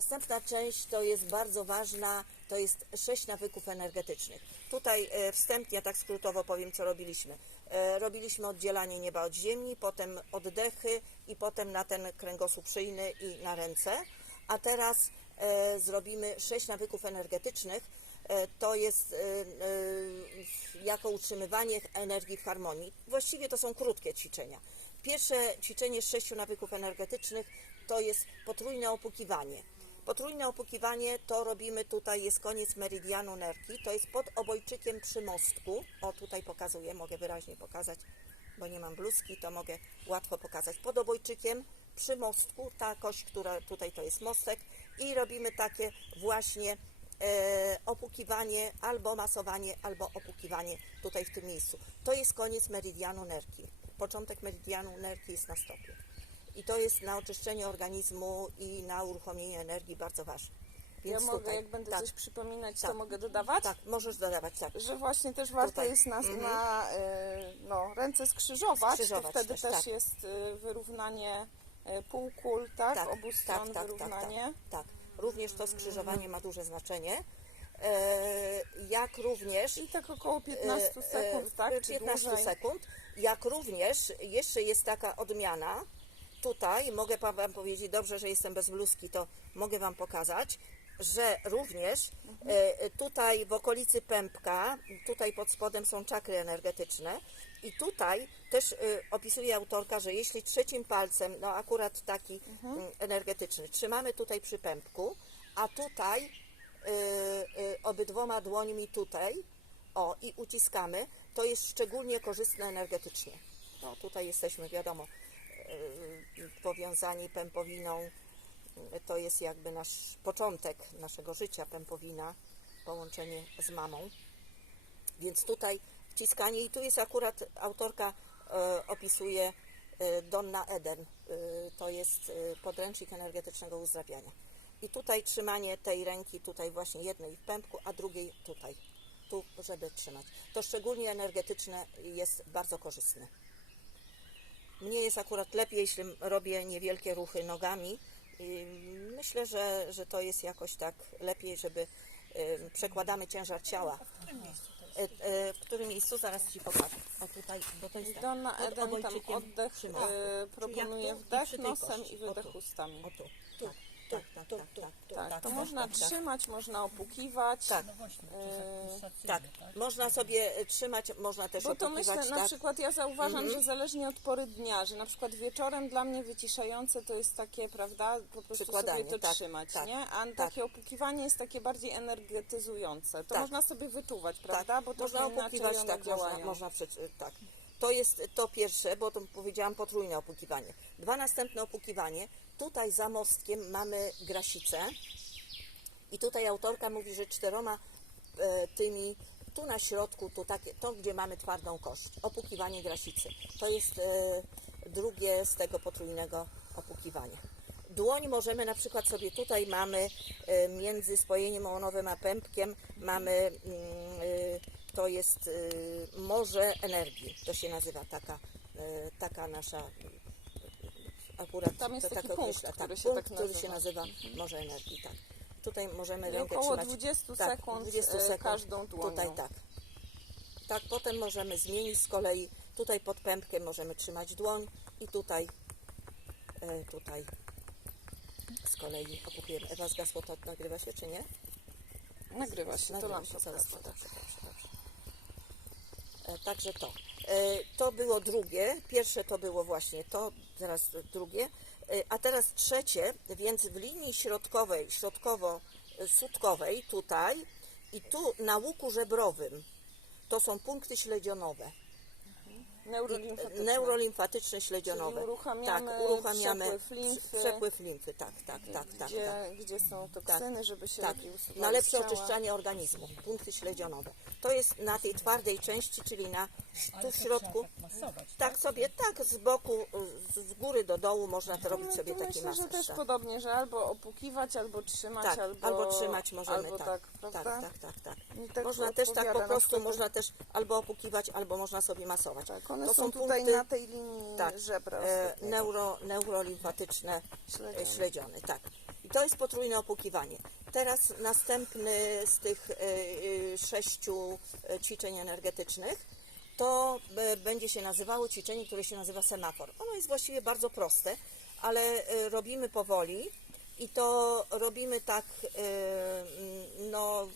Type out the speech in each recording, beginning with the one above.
Następna część to jest bardzo ważna, to jest sześć nawyków energetycznych. Tutaj e, wstępnie, tak skrótowo powiem, co robiliśmy. E, Robiliśmy oddzielanie nieba od ziemi, potem oddechy i potem na ten kręgosłup szyjny i na ręce. A teraz e, zrobimy sześć nawyków energetycznych. To jest jako utrzymywanie energii w harmonii. Właściwie to są krótkie ćwiczenia. Pierwsze ćwiczenie z sześciu nawyków energetycznych to jest potrójne opukiwanie. Potrójne opukiwanie to robimy tutaj, jest koniec meridianu nerki, to jest pod obojczykiem przy mostku. O, tutaj pokazuję, mogę wyraźnie pokazać, bo nie mam bluzki, to mogę łatwo pokazać. Pod obojczykiem przy mostku, ta kość, która tutaj to jest mostek i robimy takie właśnie e, opukiwanie, albo masowanie, albo opukiwanie tutaj w tym miejscu. To jest koniec meridianu nerki. Początek meridianu nerki jest na stopie. I to jest na oczyszczenie organizmu i na uruchomienie energii bardzo ważne. Ja Więc mogę, tutaj, jak będę tak, coś przypominać, to tak. mogę dodawać? tak, możesz dodawać, tak. Że właśnie też warto Tutaj. jest na, Mhm. na e, no, ręce skrzyżować, Skrzyżować to wtedy też, też, tak. jest e, wyrównanie e, półkul, tak? Tak, Obu tak, stron tak, tak, wyrównanie. Tak, również to skrzyżowanie ma duże znaczenie. Jak również I tak około 15 e, sekund, tak? Czy 15 dłużej? sekund. Jak również jeszcze jest taka odmiana. Tutaj mogę Wam powiedzieć, dobrze, że jestem bez bluzki, to mogę Wam pokazać, że również e, tutaj w okolicy pępka, tutaj pod spodem są czakry energetyczne i tutaj też e, opisuje autorka, że jeśli trzecim palcem, no akurat taki mm, energetyczny, trzymamy tutaj przy pępku, a tutaj y, obydwoma dłońmi tutaj, o i uciskamy, to jest szczególnie korzystne energetycznie. No, tutaj jesteśmy, wiadomo, powiązani pępowiną, y, to jest jakby nasz początek naszego życia, pępowina, połączenie z mamą. Więc tutaj wciskanie i tu jest akurat autorka e, opisuje e, Donna Eden. E, to jest podręcznik energetycznego uzdrawiania. I tutaj trzymanie tej ręki, tutaj właśnie jednej w pępku, a drugiej tutaj, tu, żeby trzymać. To szczególnie energetyczne jest bardzo korzystne. Mnie jest akurat lepiej, jeśli robię niewielkie ruchy nogami. Myślę, że, że to jest jakoś tak lepiej, żeby przekładamy ciężar ciała. E, e, w którym miejscu zaraz Ci pokażę. O tutaj, bo to jest tak. Donna Eden tam oddech. Czyli proponuje wdech nosem i wydech ustami. O tu. Tak, tak, tak, tak, tak, Tak, to tak, można tak, tak. trzymać, można opukiwać. Tak. No właśnie, E, pulsacyjny, Tak, można sobie e, trzymać, można też Bo to opukiwać, myślę, na tak. przykład ja zauważam, Mhm. że zależnie od pory dnia, że na przykład wieczorem dla mnie wyciszające to jest takie, prawda, po prostu sobie to tak, trzymać, tak, nie? A tak. takie opukiwanie jest takie bardziej energetyzujące. To Tak. można sobie wyczuwać, Tak, prawda? Bo to można inaczej opukiwać, tak, można, działają. można przed, tak. To jest to pierwsze, bo to powiedziałam potrójne opukiwanie. Dwa następne opukiwanie. Tutaj za mostkiem mamy grasicę i tutaj autorka mówi, że czteroma e, tymi, tu na środku, tu takie, to gdzie mamy twardą kość, opukiwanie grasicy. To jest e, drugie z tego potrójnego opukiwania. Dłoń możemy na przykład sobie tutaj mamy e, między spojeniem ołonowym a pępkiem mamy mm, to jest e, morze energii, to się nazywa taka, taka nasza akurat Tam jest to taki tak punkt, określa, który tak, się punkt, tak który się nazywa. morze energii, tak. Tutaj możemy I rękę około trzymać 20 tak, sekund, 20 e, sekund każdą dłonią. Tutaj tak. Tak, potem możemy zmienić z kolei, tutaj pod pępkiem możemy trzymać dłoń i tutaj, e, tutaj z kolei opukujemy. Ewa zgasło to, nagrywa się czy nie? Nagrywa się, to lampka się, zgasła, dobrze, dobrze, dobrze. Także to. E, To było drugie, pierwsze to było właśnie to, teraz drugie, E, a teraz trzecie, więc w linii środkowej, środkowo-sutkowej tutaj i tu na łuku żebrowym. To są punkty śledzionowe. Neurolimfatyczne. Neurolimfatyczne śledzionowe. Czyli uruchamiamy tak, uruchamiamy przepływ limfy. przepływ limfy, tak, tak, tak, tak. gdzie, tak. gdzie są toksyny, żeby się Tak, na lepsze oczyszczanie organizmu, punkty śledzionowe. To jest na tej twardej części, czyli na tu w środku. tak masować, Tak sobie, tak z boku, z góry do dołu można to robić No, sobie taki myślę, że masaż. też tak. podobnie, że albo opukiwać, albo trzymać, Tak, albo, albo trzymać możemy, albo tak. tak, Tak, tak, tak, tak. Można też tak po prostu, można też albo opukiwać, albo można sobie masować. Tak, one to są, są tutaj punkty na tej linii tak, żebra e, neuro, neurolimfatyczne Śledzione. śledzione. tak. I To jest potrójne opłukiwanie. Teraz następny z tych e, e, sześciu e, ćwiczeń energetycznych to e, będzie się nazywało ćwiczenie, które się nazywa semafor. Ono jest właściwie bardzo proste, ale e, robimy powoli i to robimy tak, e, no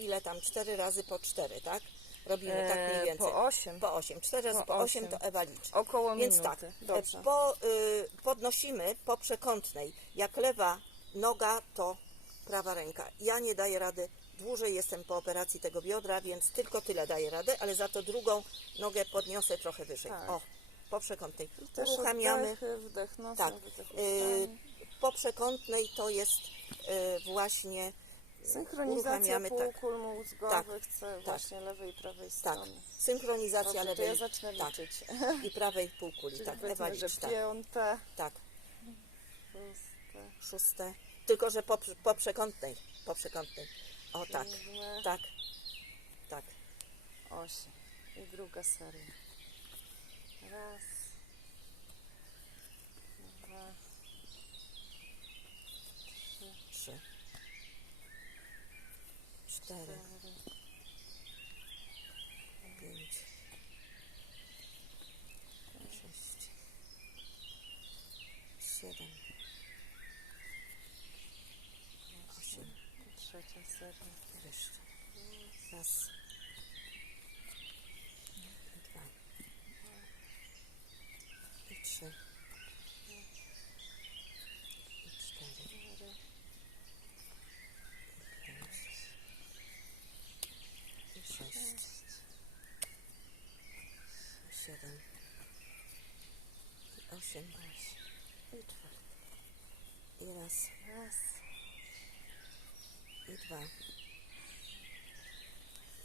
ile tam, cztery razy po cztery, tak? Robimy tak mniej E, więcej. po osiem. Po osiem. Cztery razy Po po osiem osiem. to Ewa liczy. Około Więc minuty. tak, Dobrze. e, po, y, podnosimy po przekątnej. Jak lewa noga, to prawa ręka. Ja nie daję rady, dłużej jestem po operacji tego biodra, więc tylko tyle daję radę, ale za to drugą nogę podniosę trochę wyżej. Tak. O, po przekątnej. Też Uruchamiamy. oddechy, wdech Tak, wydech y, po przekątnej to jest y, właśnie Synchronizacja tak. półkul mózgowych, tak, właśnie lewej i prawej tak, strony. synchronizacja Dobrze, lewej ja zacznę tak, liczyć. i prawej półkuli. Czyli Tak, Ewa licz, tak, piąte, tak. szóste, szóste, tylko że po, po przekątnej, po przekątnej. O tak, siódme, tak, tak. osiem. I druga seria. Raz, 4, 5, 6, 7, 8, trzecia seria. Wreszcie. Raz. Dwa. I trzy. I osiem, i czwarty. i raz, Raz, i dwa,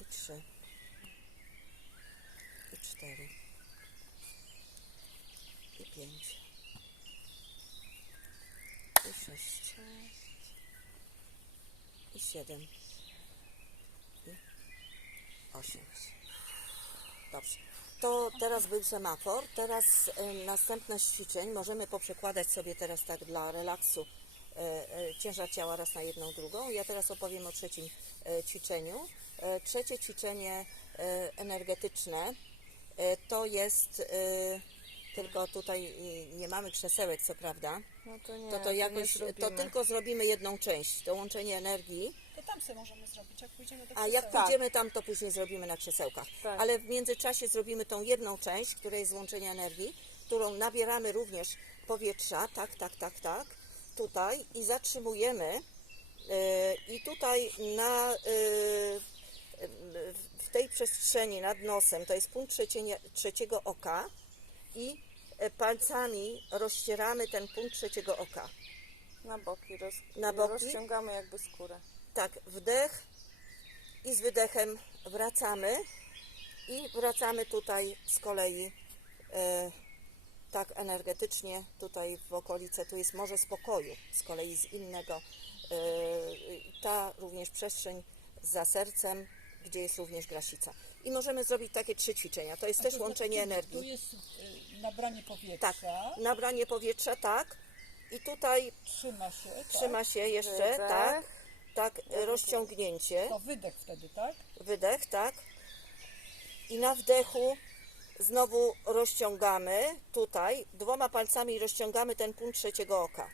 i trzy, i cztery, i pięć, i sześć, i siedem, i osiem. Dobrze. To teraz był semafor. Teraz następne z ćwiczeń możemy poprzekładać sobie teraz tak dla relaksu y, y, ciężar ciała raz na jedną, drugą. Ja teraz opowiem o trzecim y, ćwiczeniu. Trzecie ćwiczenie energetyczne to jest tylko tutaj nie mamy krzesełek, co prawda. No to nie, To to jakoś to zrobimy. tylko zrobimy jedną część, to łączenie energii. To tam sobie możemy zrobić, jak pójdziemy do A jak pójdziemy tam, to później zrobimy na krzesełkach. Tak. Ale w międzyczasie zrobimy tą jedną część, która jest złączenie energii, którą nabieramy również powietrza, tak, tak, tak, tak, tutaj i zatrzymujemy. Yy, I tutaj na, yy, w tej przestrzeni nad nosem, to jest punkt trzecienia, trzeciego oka i e, palcami rozcieramy ten punkt trzeciego oka. Na boki, roz... Na boki? rozciągamy jakby skórę. Tak, wdech i z wydechem wracamy i wracamy tutaj z kolei e, tak energetycznie tutaj w okolice, tu jest Morze Spokoju, z kolei z innego. E, ta również przestrzeń za sercem, gdzie jest również grasica. I możemy zrobić takie trzy ćwiczenia. To jest A też to łączenie znaczy, energii. Tu jest y, nabranie powietrza, Tak, nabranie powietrza, tak. I tutaj trzyma się, tak? trzyma się jeszcze, Wydech. tak. Tak, rozciągnięcie. To wydech wtedy, tak? Wydech, tak. I na wdechu znowu rozciągamy tutaj, dwoma palcami rozciągamy ten punkt trzeciego oka.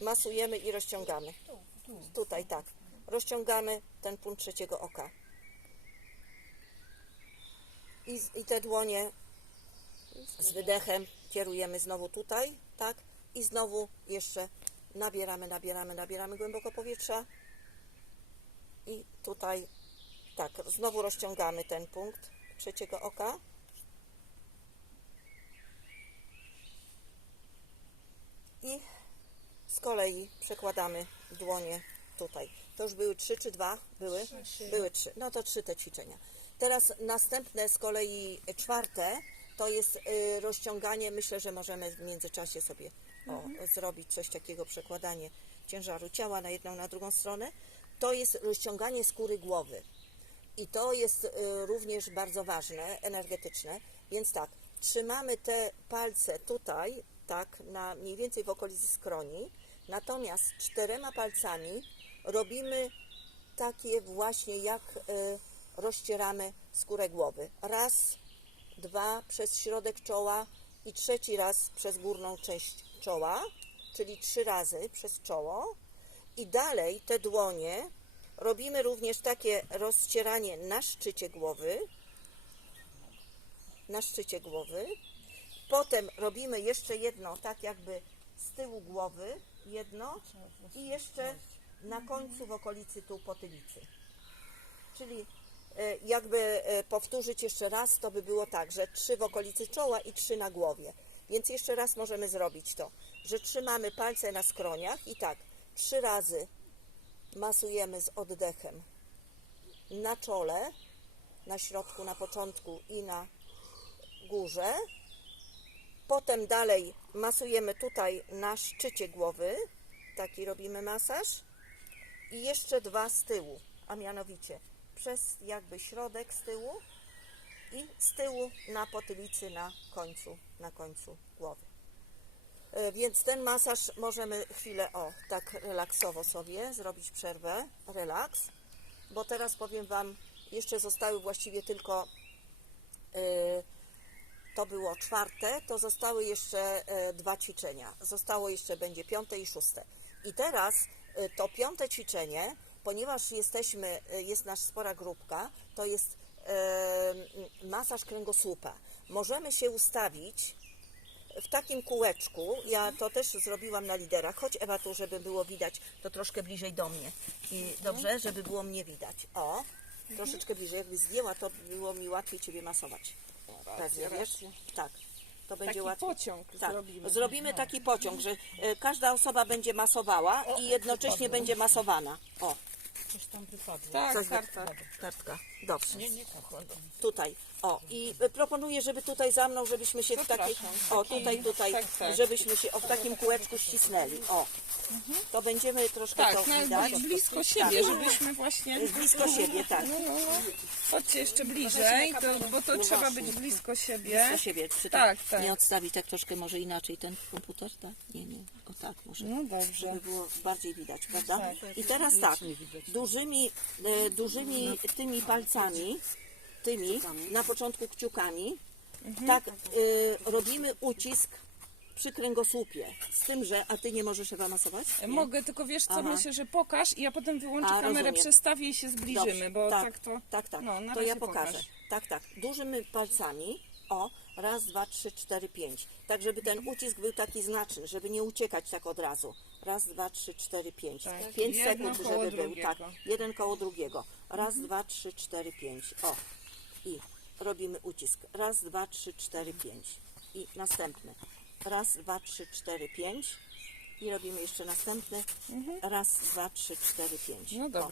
Masujemy i rozciągamy. Tu, tu. Tutaj, tak. Rozciągamy ten punkt trzeciego oka. I, I te dłonie z wydechem kierujemy znowu tutaj, tak. I znowu jeszcze nabieramy, nabieramy, nabieramy głęboko powietrza. I tutaj, tak, znowu rozciągamy ten punkt trzeciego oka. I z kolei przekładamy dłonie tutaj. To już były trzy czy dwa? Były? Były trzy. No to trzy te ćwiczenia. Teraz następne z kolei czwarte to jest y, rozciąganie. Myślę, że możemy w międzyczasie sobie o, zrobić coś takiego, przekładanie ciężaru ciała na jedną, na drugą stronę. To jest rozciąganie skóry głowy. I to jest y, również bardzo ważne, energetyczne. Więc tak, trzymamy te palce tutaj, tak, na mniej więcej w okolicy skroni. Natomiast czterema palcami robimy takie właśnie jak y, rozcieramy skórę głowy. Raz, dwa przez środek czoła i trzeci raz przez górną część czoła, czyli trzy razy przez czoło. I dalej te dłonie robimy również takie rozcieranie na szczycie głowy. Na szczycie głowy. Potem robimy jeszcze jedno, tak jakby z tyłu głowy, jedno i jeszcze na końcu w okolicy tu potylicy. Czyli e, jakby e, powtórzyć jeszcze raz, to by było tak, że trzy w okolicy czoła i trzy na głowie. Więc jeszcze raz możemy zrobić to, że trzymamy palce na skroniach i tak, trzy razy masujemy z oddechem na czole, na środku, na początku i na górze. Potem dalej masujemy tutaj na szczycie głowy, taki robimy masaż. I jeszcze dwa z tyłu, a mianowicie przez jakby środek z tyłu i z tyłu na potylicy na końcu, na końcu głowy. E, Więc ten masaż możemy chwilę, o, tak relaksowo sobie zrobić przerwę, relaks, bo teraz powiem Wam, jeszcze zostały właściwie tylko e, to było czwarte, to zostały jeszcze e, dwa ćwiczenia. Zostało jeszcze będzie piąte i szóste. I teraz to piąte ćwiczenie, ponieważ jesteśmy, jest nasza spora grupka, to jest masaż kręgosłupa. Możemy się ustawić w takim kółeczku. Ja to też zrobiłam na liderach. Chodź Ewa tu, żeby było widać to troszkę bliżej do mnie. I dobrze, żeby było mnie widać. O, troszeczkę bliżej. Jakby zdjęła, to było mi łatwiej Ciebie masować. Pewnie, wiesz? Tak. To będzie Taki łatwiej. pociąg Tak. zrobimy. Zrobimy taki pociąg, że e, każda osoba będzie masowała i jednocześnie będzie masowana. O, Coś tam wypadło. Tak, Coś karta. kartka. Dobrze. Nie, nie karta. Tutaj. O, i proponuję, żeby tutaj za mną, żebyśmy się w takiej. O, tutaj, tutaj, tak, tak. żebyśmy się o, w takim kółeczku ścisnęli. O. To będziemy troszkę Tak, to na, widać. blisko siebie, żebyśmy właśnie... Blisko siebie, tak. No, no, no. Chodźcie jeszcze bliżej, to, bo to trzeba być blisko siebie. Blisko siebie. Przy Tak, tak, tak. Nie odstawić tak troszkę może inaczej ten komputer, tak? Nie, nie. O tak może. No dobrze. żeby było bardziej widać, prawda? I teraz tak, dużymi, e, dużymi tymi palcami, tymi, na początku kciukami, tak e, robimy ucisk przy kręgosłupie. Z tym, że, a ty nie możesz Ewa masować? Nie? Mogę, tylko wiesz co, Aha. myślę, że pokaż i ja potem wyłączę A, kamerę, rozumiem. przestawię i się zbliżymy, Dobrze, bo tak, to... Tak, tak. No, to ja pokażę. pokaż. Tak, tak. Dużymi palcami. O, raz, dwa, trzy, cztery, pięć. Tak, żeby ten ucisk był taki znaczny, żeby nie uciekać tak od razu. Raz, dwa, trzy, cztery, pięć. Tak, Pięć jedno sekund, żeby był. drugiego. Tak, jeden koło drugiego. Raz, dwa, trzy, cztery, pięć. O, i robimy ucisk. Raz, dwa, trzy, cztery, pięć. I następny. Raz, dwa, trzy, cztery, pięć. I robimy jeszcze następny. Raz, dwa, trzy, cztery, pięć. No O. dobrze.